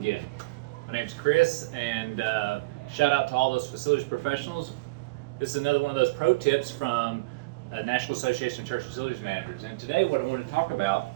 again. My name's Chris, and shout out to all those facilities professionals. This is another one of those pro tips from National Association of Church Facilities Managers. And today what I want to talk about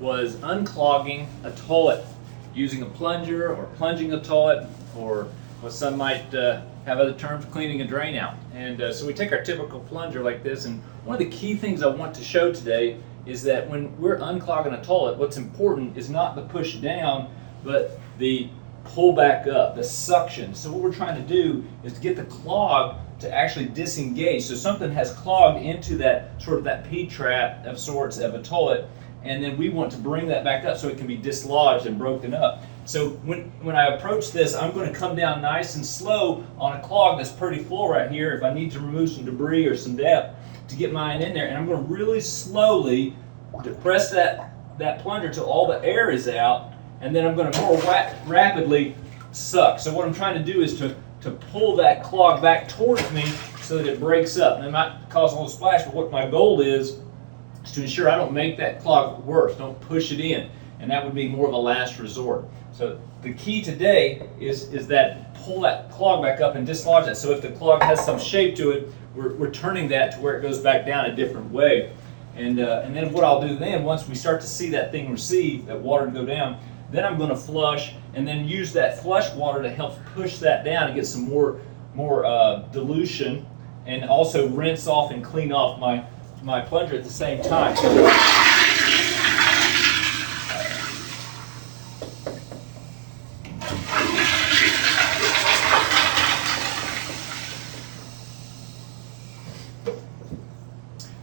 was unclogging a toilet using a plunger or plunging a toilet, or what some might have other terms, cleaning a drain out. And so we take our typical plunger like this, and one of the key things I want to show today is that when we're unclogging a toilet, what's important is not the push down, but the pull back up, the suction. So what we're trying to do is to get the clog to actually disengage. So something has clogged into that sort of that P-trap of sorts of a toilet, and then we want to bring that back up so it can be dislodged and broken up. So when I approach this, I'm going to come down nice and slow on a clog that's pretty full right here if I need to remove some debris or some depth to get mine in there. And I'm going to really slowly depress that plunger till all the air is out, and then I'm going to more rapidly suck. So what I'm trying to do is to pull that clog back towards me so that it breaks up. And it might cause a little splash, but what my goal is to ensure I don't make that clog worse, don't push it in. And that would be more of a last resort. So the key today is that pull that clog back up and dislodge that. So if the clog has some shape to it, we're turning that to where it goes back down a different way. And then what I'll do then, once we start to see that thing receive, that water go down, then I'm going to flush and then use that flush water to help push that down and get some more dilution, and also rinse off and clean off my plunger at the same time.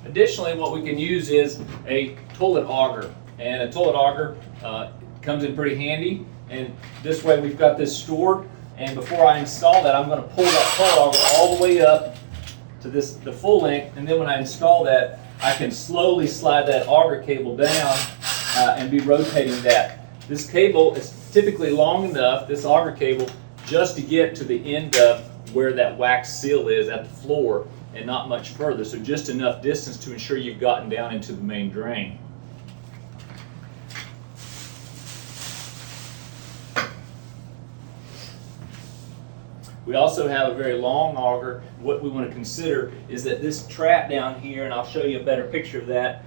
Additionally, what we can use is a toilet auger, and a toilet auger comes in pretty handy, and this way we've got this stored. And before I install that, I'm going to pull that toilet auger all the way up to the full length, and then when I install that, I can slowly slide that auger cable down and be rotating that. This cable is typically long enough, this auger cable, just to get to the end of where that wax seal is at the floor, and not much further. So just enough distance to ensure you've gotten down into the main drain. We also have a very long auger. What we want to consider is that this trap down here, and I'll show you a better picture of that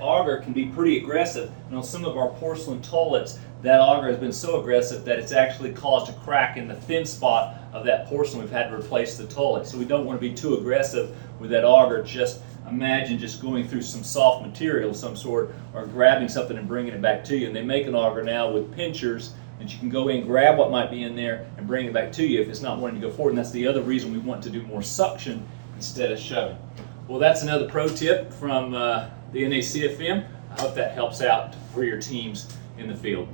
auger can be pretty aggressive. And on some of our porcelain toilets, that auger has been so aggressive that it's actually caused a crack in the thin spot of that porcelain. We've had to replace the toilet. So we don't want to be too aggressive with that auger. Just imagine just going through some soft material of some sort, or grabbing something and bringing it back to you. And they make an auger now with pinchers that you can go in, grab what might be in there, and bring it back to you if it's not wanting to go forward. And that's the other reason we want to do more suction instead of shoving. Well, that's another pro tip from the NACFM. I hope that helps out for your teams in the field.